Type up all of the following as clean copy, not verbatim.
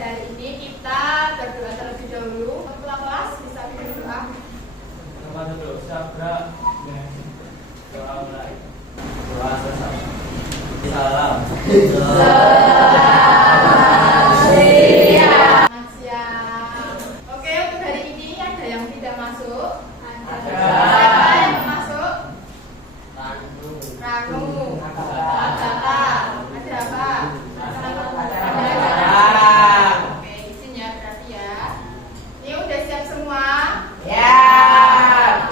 hari ini kita berdoa terlebih dahulu. Ketua kelas bisa berdoa. Tempat duduk, sabda, doa mulai. Doa selesai. Salam. Selamat siang. Oke, untuk hari ini ada yang tidak masuk? Ada. Siapa yang mau masuk? Ranu. Ranu. Agatha. Ada apa? Oke, izin ya berarti ya. Ini udah siap semua? Ya.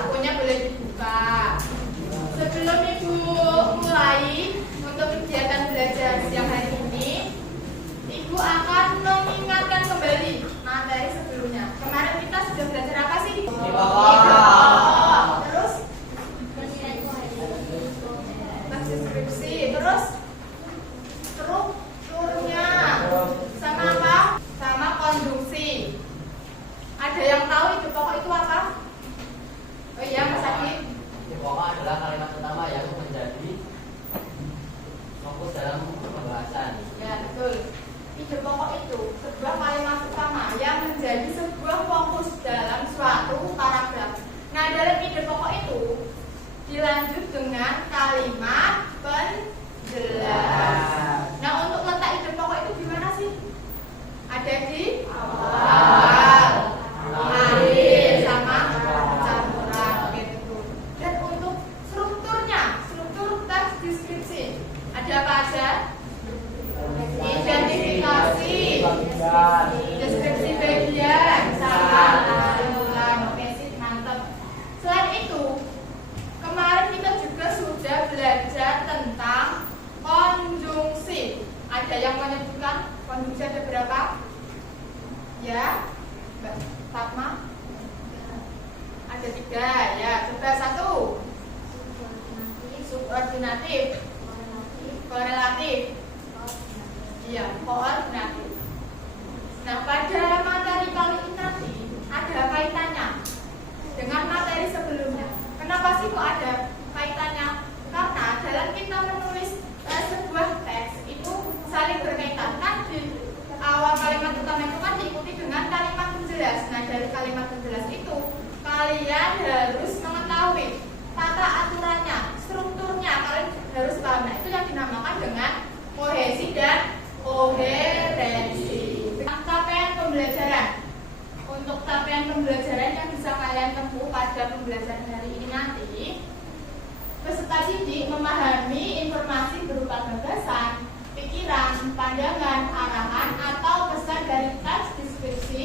Bukunya boleh dibuka. Sebelum Ibu mulai untuk kegiatan belajar siang hari ini, Ibu akan mengingatkan kembali materi sebelumnya. Kemarin kita sudah belajar apa sih? Terus deskripsi, terus strukturnya, sama apa? Sama konjungsi. Ada yang tahu ide pokok itu apa? Oh iya, Mas Adi. Ide pokok adalah kalimat utama yang menjadi fokus dalam pembahasan. Ya, betul. Ide pokok itu sebuah kalimat utama yang menjadi sebuah fokus dalam suatu paragraf. Nah, dalam ide pokok itu dilanjut dengan kalimat penjelas. Nah, untuk letak ide pokok itu gimana sih? Ada di awal, akhir, sama campuran gitu. Dan untuk strukturnya, struktur teks deskripsi, ada apa aja? Identifikasi, deskripsi bagian, sama kesimpulan. Oke sih, mantap. Selain itu, kemarin kita juga sudah belajar tentang konjungsi. Ada yang menyebutkan konjungsi ada berapa? Ya, Mbak Fatma? Ada 3, ya. Coba 1. Subordinatif, korelatif, iya, koordinatif. Nah, pada materi kali ini nanti ada kaitannya dengan materi sebelumnya. Kenapa sih kok ada kaitannya? Karena dalam kita menulis sebuah teks itu saling berkaitan. Kan di awal kalimat utama itu kan diikuti dengan kalimat penjelas. Nah, dari kalimat penjelas itu kalian harus mengetahui tata aturannya, strukturnya, kalian harus paham. Nah, itu yang dinamakan dengan kohesi dan koherensi. Capaian pembelajaran. Untuk capaian pembelajaran yang bisa kalian tempuh pada pembelajaran hari ini nanti, peserta didik memahami informasi berupa gagasan, pikiran, pandangan, arahan, atau pesan dari teks deskripsi,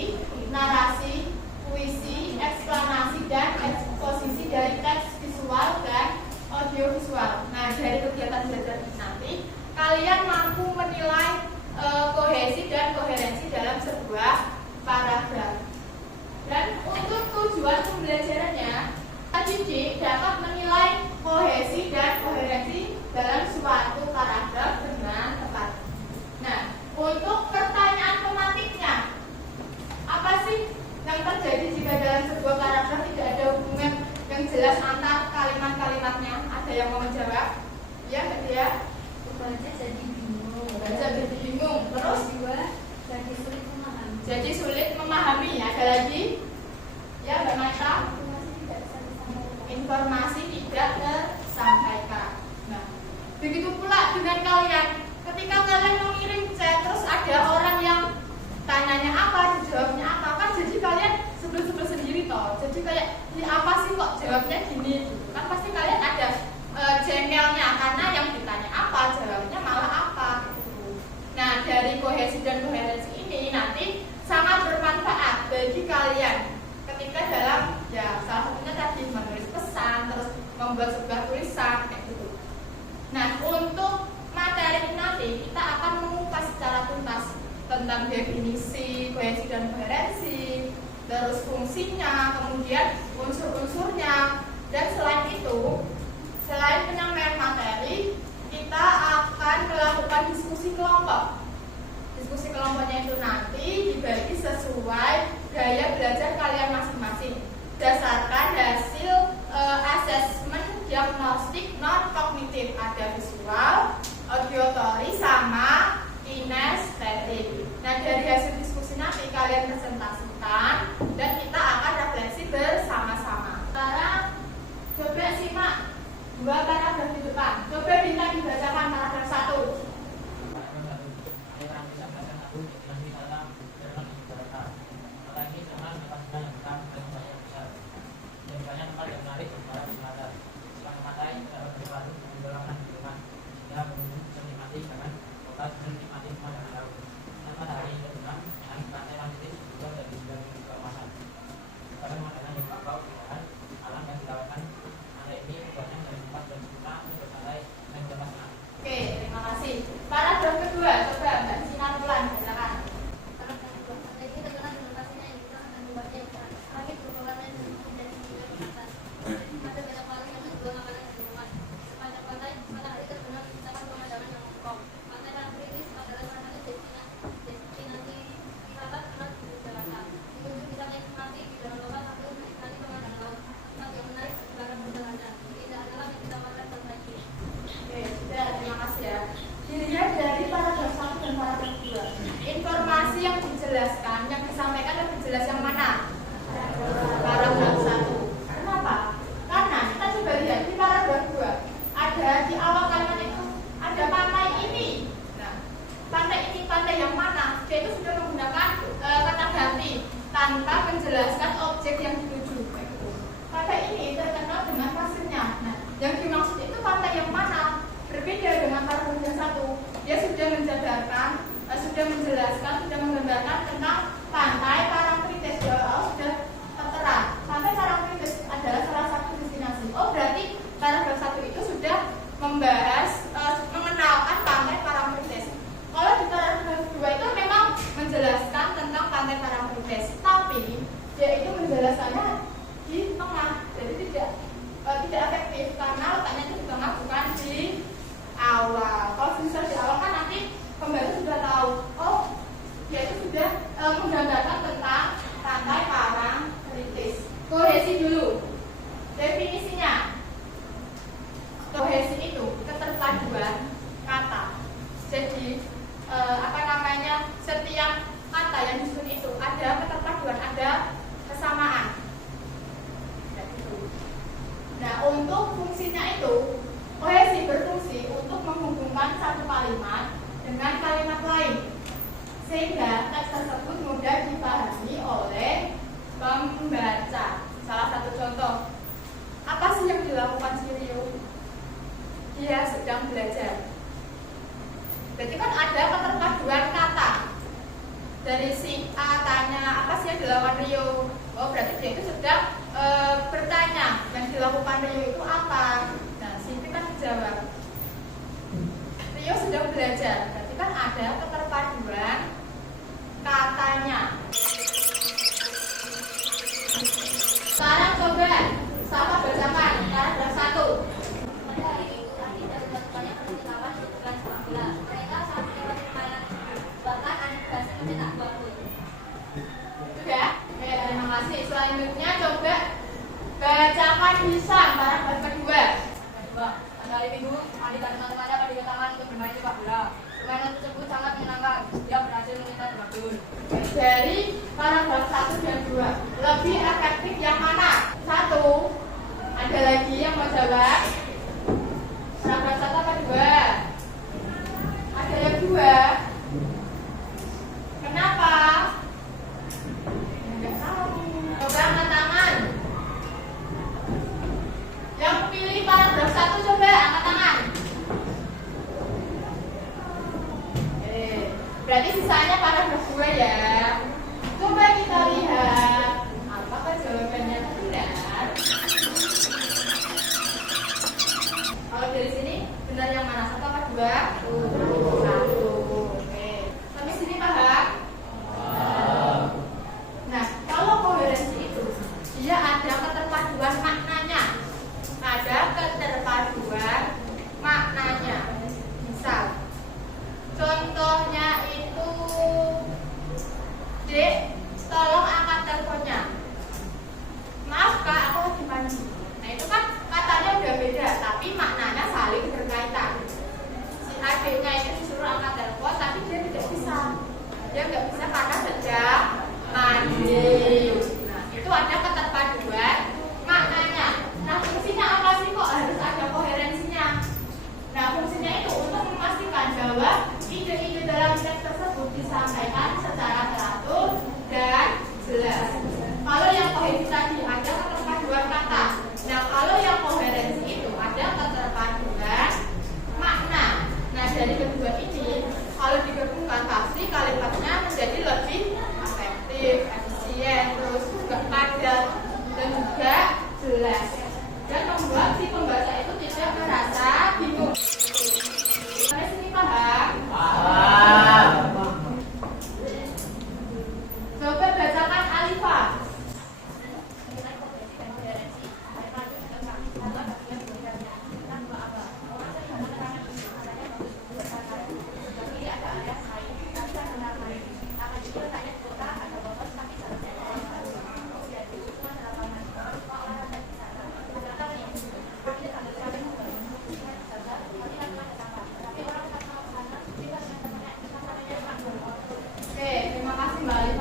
narasi, puisi, eksplanasi, dan eksposisi dari teks visual dan audiovisual. Nah, dari kegiatan belajar ini nanti, kalian mampu menilai kohesi dan koherensi dalam sebuah paragraf. Dan untuk tujuan pembelajarannya, didik dapat menilai kohesi dan koherensi dalam suatu paragraf dengan tepat. Nah, untuk pertanyaan pematiknya, apa sih yang terjadi jika dalam sebuah paragraf tidak ada hubungan yang jelas antar kalimat-kalimatnya? Ada yang mau menjawab? Ya, nggak dia? Baca jadi bingung. Baca jadi bingung. Terus? Jadi sulit memahami. Jadi sulit memahami. Ada lagi? Ya, Mbak Maita? Informasi tidak tersampaikan. Nah, begitu pula dengan kalian. Ketika kalian mengirim chat, terus ada orang yang tanyanya apa, dijawabnya apa, kan jadi kalian sebel-sebel sendiri toh. Jadi kayak, ini apa sih kok jawabnya gini? Kan pasti kalian ada jengkelnya karena yang ditanya apa, jawabnya malah apa. Gitu. Nah, dari kohesi dan koherensi ini nanti sangat bermanfaat bagi kalian ketika dalam, ya salah satunya tadi menulis pesan, terus membuat sebuah tulisan kayak gitu. Nah, untuk materi ini nanti kita akan mengupas secara tuntas tentang definisi kohesi dan koherensi, terus fungsinya, kemudian unsur-unsurnya, dan selain itu, selain penyampaian materi, kita akan melakukan diskusi kelompok. Diskusi kelompoknya itu nanti dibagi sesuai gaya belajar kalian masing-masing berdasarkan hasil asesmen diagnostik non-kognitif. Ada visual, auditory, sama kinestetik. Nah, dari hasil diskusi menjelaskan, yang disampaikan lebih jelas yang mana? Paragraf 1. Kenapa? Karena kita coba lihat di paragraf 2 ada di awal kalimat itu ada pantai ini. Nah, pantai ini pantai yang mana? Dia itu sudah menggunakan kata ganti tanpa menjelaskan objek yang dituju. Pantai ini terkenal dengan pasirnya. Nah, yang dimaksud itu pantai yang mana? Berbeda dengan paragraf yang 1. Dia sudah menjabarkan, sudah menjelaskan, sudah menggambarkan tentang pantai Parangtritis. Di awal sudah tertera. Pantai Parangtritis adalah salah satu destinasi. Oh, berarti paragraf 1 itu sudah membahas, mengenalkan pantai Parangtritis. Kalau di paragraf 2 itu memang menjelaskan tentang pantai Parangtritis, tapi dia itu menjelaskannya di tengah, jadi tidak efektif karena letaknya itu di tengah bukan di awal. Kalau misal di awal kan nanti pembaca sudah tahu, oh dia itu sudah menggambarkan tentang pantai Parangtritis. Kohesi dulu, definisinya. Kohesi itu keterpaduan kata. Jadi setiap kata yang disusun itu ada keterpaduan, ada kesamaan. Nah, untuk fungsinya itu, kohesi berfungsi untuk menghubungkan satu kalimat dengan kalimat lain, sehingga teks tersebut mudah dipahami oleh pembaca. Salah satu contoh, apa sih yang dilakukan si Rio? Dia sedang belajar. Jadi kan ada keterpaduan kata. Dari si A tanya, apa sih yang dilakukan Rio? Oh, berarti dia itu sedang bertanya, yang dilakukan Rio itu apa? Nah, si B kan menjawab, Rio sedang belajar. Berarti kan ada keterpaduan katanya. Sekarang coba sama bacakan paragraf 1. Pada hari Minggu tadi dari banyak percakapan berkelas sebelah. Mereka saat lewat lumayan, bahkan ada berhasil mencetak gol. Sudah? Oke, terima kasih. Selanjutnya coba bacakan Hisam paragraf kedua. Pada hari Minggu, Andi dan teman-temannya pergi ke taman untuk bermain sepak bola. Permainan tersebut sangat menyenangkan. Dia berhasil mencetak 2 gol. Dari paragraf 1 dan 2, lebih efektif yang mana? 1. Ada lagi yang mau jawab? Paragraf 1 apa 2? Ada yang 2. Kenapa? Enggak tahu. Coba angkat tangan. Yang pilih paragraf 1 coba angkat tangan. Berarti sisanya paragraf 2 ya. Coba kita lihat apakah jawabannya benar. Kalau dari sini benar yang mana? 1 apa 2? 1. Oke. Sampai sini paham? Nah, kalau koherensi itu dia ada keterpaduan maknanya. Ada keterpaduan maknanya. Misal contohnya itu, Dek, tolong angkat teleponnya. Maaf Kak, aku lagi mandi. Nah, itu kan katanya udah beda, tapi maknanya saling berkaitan. Si adiknya itu disuruh angkat telepon, tapi dia tidak bisa. Dia nggak bisa karena sedang mandi. Nah, itu ada keterpaduan maknanya. Nah, fungsinya apa sih kok harus ada koherensinya? Nah, fungsinya itu untuk memastikan bahwa ide-ide dalam teks tersebut disampaikan secara teratur dan jelas. Kalau yang kohesi tadi ada keterpaduan kata. Nah, kalau yang koherensi itu ada keterpaduan makna. Nah, dari kedua ini, kalau digabungkan pasti kalimatnya menjadi lebih efektif, efisien, terus juga padat dan juga jelas. Dan membuat si pembaca itu tidak merasa bingung. Sampai sini paham? Paham. Coba bacakan Alifah. Oke, terima kasih Mbak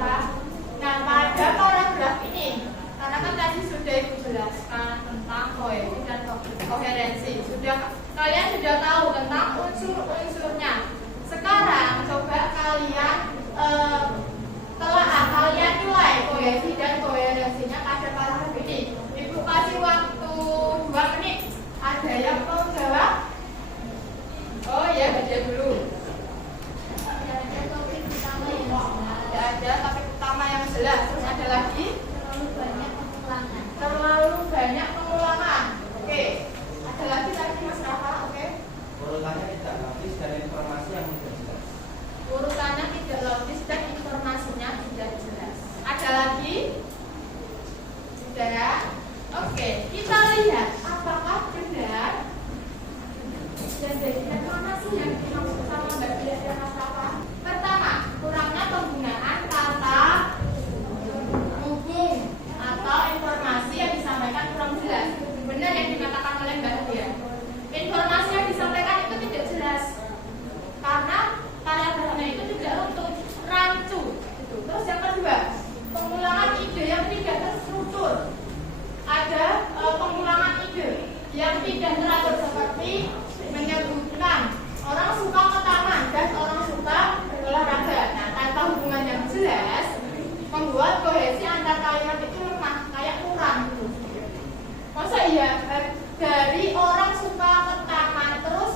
kohesi dan koherensinya pada paragraf ini. Ibu kasih waktu 2 menit. Ada yang mau jawab? Oh ya, baca dulu. Tidak ada topik utama yang jelas. Terus ada lagi? Terlalu banyak pengulangan. Oke. Ada lagi Mas Rafa? Oke. Urutannya tidak logis dan informasi yang tidak jelas. Urutannya tidak logis dan informasinya tidak jelas. Ada lagi? Sudah? Oke, kita lihat apakah benar dan bagian mana sih yang dimaksud sama Mbak Bila dan Mas Rafa? Pertama, kurangnya penggunaan kata hubung atau informasi yang disampaikan kurang jelas. Benar yang dikatakan oleh Mbak Dia. Informasi yang disampaikan itu tidak jelas karena paragrafnya itu tidak utuh, rancu. Terus yang kedua, pengulangan ide yang tidak terstruktur. Ada pengulangan ide yang tidak teratur seperti menyebutkan orang suka ke taman dan orang suka berolahraga. Nah, tanpa hubungan yang jelas membuat kohesi antar kalimat itu lemah, kayak kurang gitu. Masa iya dari orang suka ke taman terus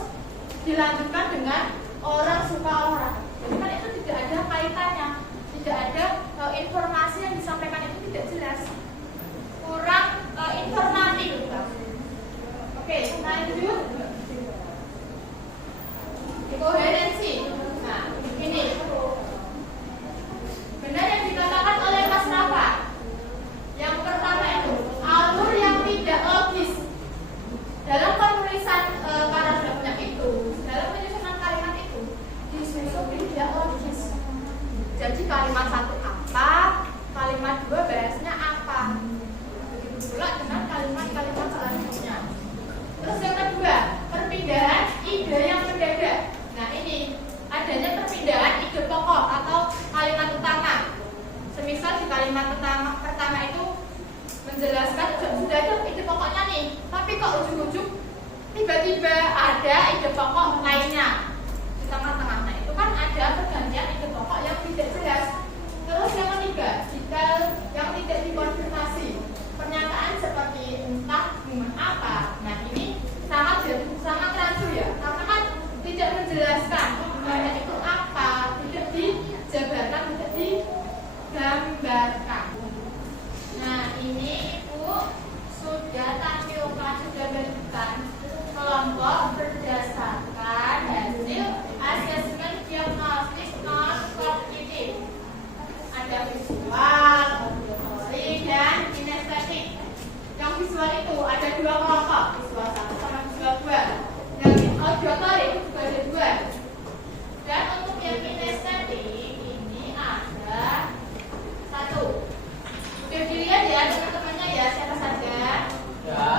dilanjutkan dengan orang suka olahraga? Jadi kan itu tidak ada kaitannya, tidak ada informasi yang disampaikan itu tidak jelas, kurang informatif. Oke, lanjut. Koherensi. Nah, ini benar yang dikatakan oleh Mas Rafa. Yang pertama itu alur yang tidak logis dalam penulisan paragrafnya itu, dalam penyusunan kalimat itu disusun tidak logis. Jadi kalimat satu apa, kalimat dua bahasnya apa. Begitu pula dengan kalimat-kalimat selanjutnya. Terus yang kedua, perpindahan ide yang mendadak. Nah ini adanya perpindahan ide pokok atau kalimat utama. Semisal di kalimat pertama itu menjelaskan sudah ada ide pokoknya nih, tapi kok ujung-ujung tiba-tiba ada ide pokok lainnya di tengah-tengah. Nah itu kan ada pergantian ide pokok yang tidak jelas. Terus yang ketiga, detail yang tidak dikonfirmasi. Pernyataan seperti entah dengan apa. Nah ini sangat rancu ya, karena kan tidak menjelaskan hubungannya itu apa, tidak dijabarkan, tidak digambarkan. Nah ini Ibu sudah tampilkan, sudah bagikan kelompok berdasarkan hasil asesmen diagnostik non-kognitif. Ada visual, auditory, dan kinestetik. Yang visual itu ada 2 kelompok, visual 1 sama visual 2. Yang auditory itu juga ada 2. Dan untuk yang kinestetik ini ada 1. Udah dilihat ya teman-temannya ya, siapa saja? Ya.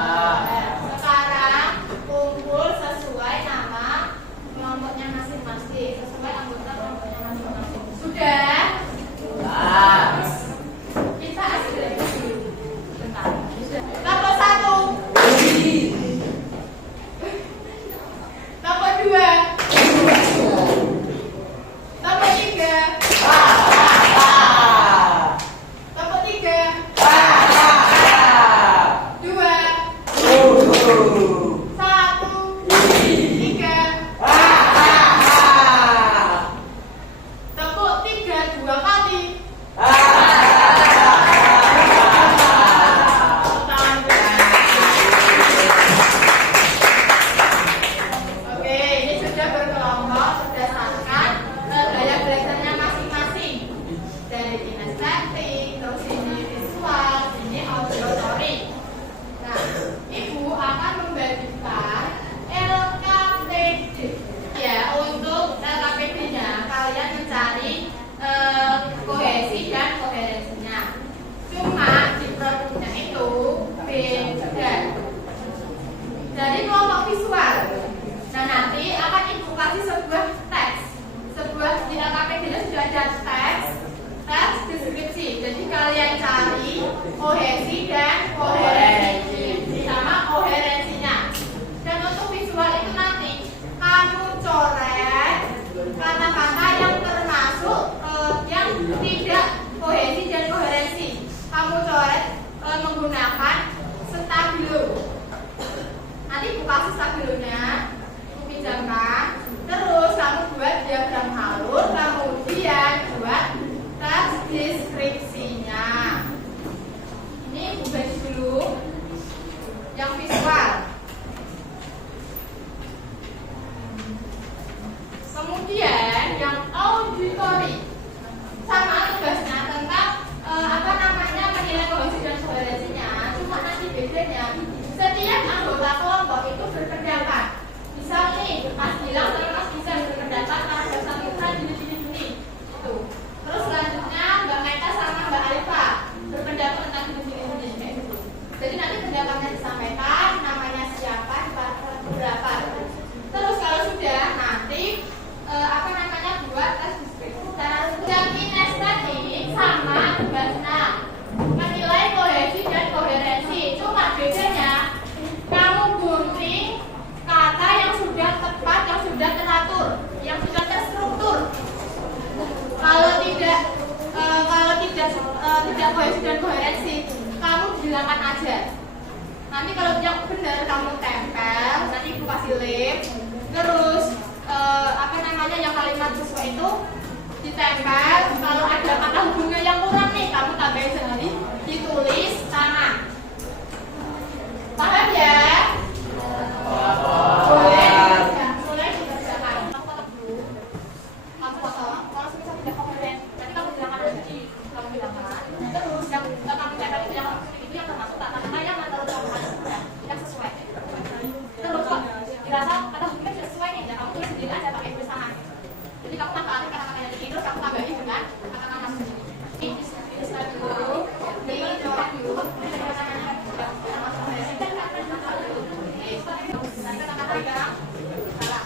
Sekarang kumpul sesuai nama kelompoknya masing-masing, sesuai anggota kelompoknya masing-masing. Sudah? Kita hasil lagi. Bentar. Nomor 1. Nomor 2. Nomor 3. Nomor 3. 2. 1. 3. Tepuk 3 2 kali. Oke, ini sudah berkelompok berdasarkan gaya belajarnya masing-masing. Dari kinestetik, terus ini visual, ini auditory. Nah, Ibu akan membagikan LKPD. Ya, untuk LKPD-nya kalian mencari kohesi dan koherensinya. Cuma di produknya itu beda. Dari kelompok visual. Nah, nanti akan Ibu kasih sebuah teks. Di LKPD-nya sudah ada teks deskripsi. Jadi kalian cari kohesi dan koherensi sama koherensinya. Dan untuk visual itu nanti kamu coret kata-kata yang termasuk yang tidak kohesi dan koherensi. Mas Gilang sama Mas Gizan berpendapat paragraf 1 kan gini. Itu. Terus selanjutnya Mbak Meta sama Mbak Alifa berpendapat tentang gini. Kayak gitu. Jadi nanti pendapatnya disampaikan, namanya siapa, di paragraf berapa. Terus kalau sudah nanti buat tes deskripsi. Yang kinestetik sama Mbak Sena menilai kohesi dan koherensi. Cuma bedanya kamu gunting kata yang sudah tepat, yang sudah teratur, yang sudah terstruktur. Kalau tidak kohesi dan koherensi, kamu hilangkan aja. Nanti kalau yang benar kamu tempel, nanti ibu kasih lip. Terus yang kalimat sesuai itu ditempel. Kalau ada kata hubungnya yang kurang nih, kamu tambahin sendiri, ditulis sama. Paham ya? Boleh dikerjakan. Kamu potong dulu. Kamu potong. Kalau semisal tidak koheren, nanti kamu hilangkan lagi. Kamu hilangkan. Terus yang kamu tempel itu yang termasuk kata-kata yang menurut kamu yang sesuai. Terus kok dirasa kata hubungnya sudah sesuai nih, ya kamu tulis sendiri aja pakai tulis tangan. Jadi kamu manfaatin kata-kata yang terus kamu tambahin dengan kata-kata sendiri. Ini dulu, ini coret dulu. Kata-kata yang salah.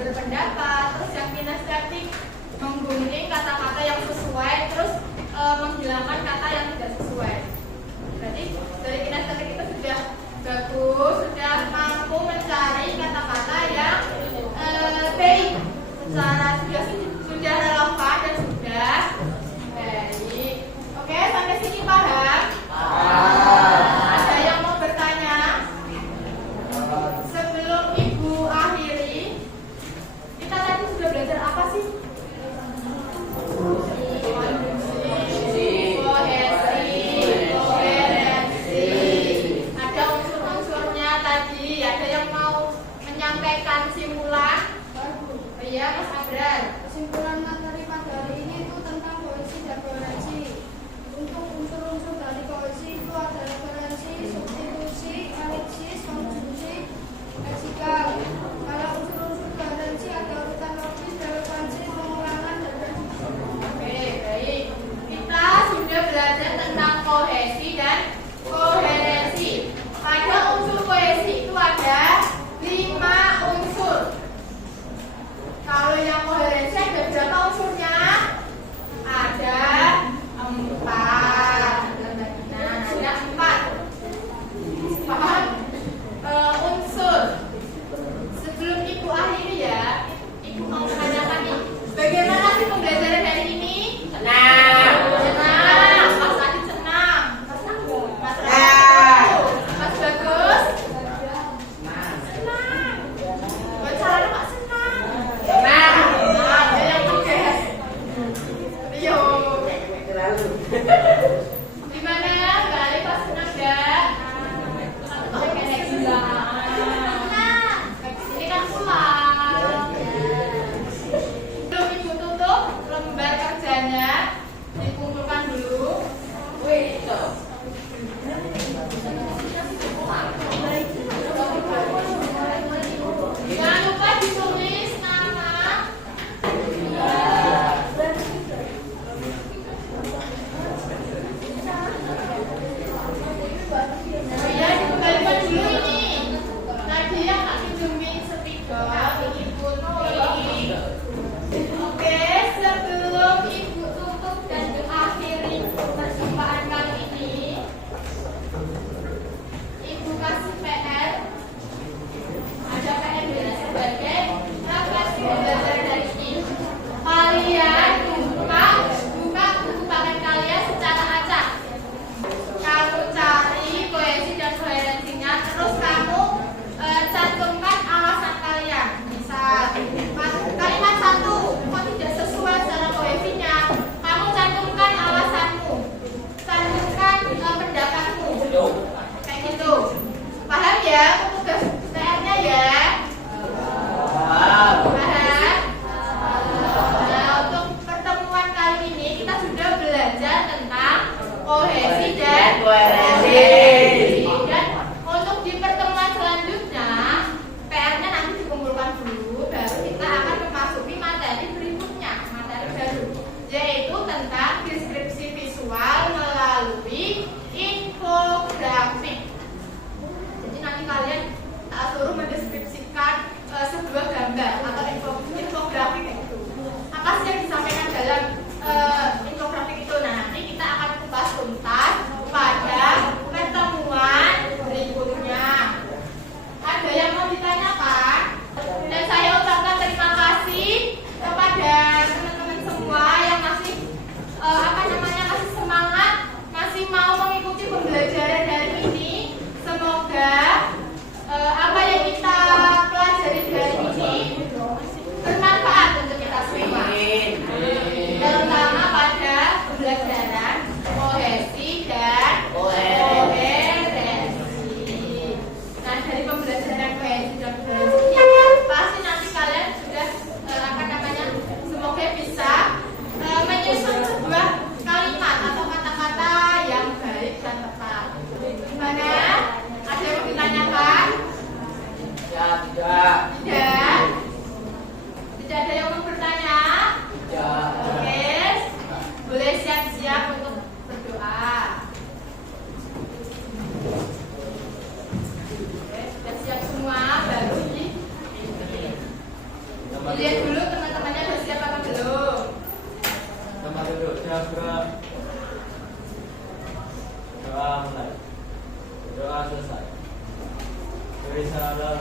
Berpendapat, terus yang kinestetik menggunting kata-kata yang sesuai, terus menghilangkan kata yang tidak sesuai. Berarti dari kinestetik itu sudah bagus, sudah mampu mencari kata-kata yang baik, secara sudah relevan dan sudah baik. Oke, sampai sini paham? Ada yang mau bertanya? Sebelum ibu akhiri, kita tadi sudah belajar apa sih? Koherensi. Ada unsur-unsurnya tadi. Ada yang mau menyampaikan simpulan? Oh iya, Mas Abrar. Kesimpulan materi pada hari ini itu tentang kohesi dan koherensi. Untuk unsur-unsur dari kohesi itu ada referensi, substitusi, elipsis, konjungsi, leksikal. Kalau unsur-unsur koherensi ada urutan logis, relevansi, pengulangan, dan lain-lain. Oke, baik. Kita sudah belajar tentang kohesi dan koherensi. Pada unsur kohesi itu ada 5 unsur. Kalau yang koherensi ada berapa unsurnya? Ada 4. Nah, ada 4. gambar atau infografik itu. Apa sih yang disampaikan dalam infografik itu? Nah, nanti kita akan kupas tuntas pada pertemuan berikutnya. Ada yang mau ditanyakan? Dan saya ucapkan terima kasih kepada teman-teman semua yang masih masih semangat, masih mau mengikuti pembelajaran hari ini. Semoga apa yang kita pelajari hari ini bermanfaat untuk kita semua, terutama pada pembelajaran kohesi dan koherensi. Nah, dari pembelajaran kohesi dan koherensi ini pasti nanti kalian sudah semoga bisa menyusun sebuah kalimat atau kata-kata yang baik dan tepat. Gimana? Ada yang mau ditanyakan? Ya, tidak. Tidak? Tidak ada yang mau bertanya? Ya. Oke, boleh siap-siap untuk berdoa. Oke, sudah siap semua, baru ini. Lihat dulu teman-temannya sudah siap apa belum? Tempat duduk, siap. Doa mulai. Doa selesai. Beri salam.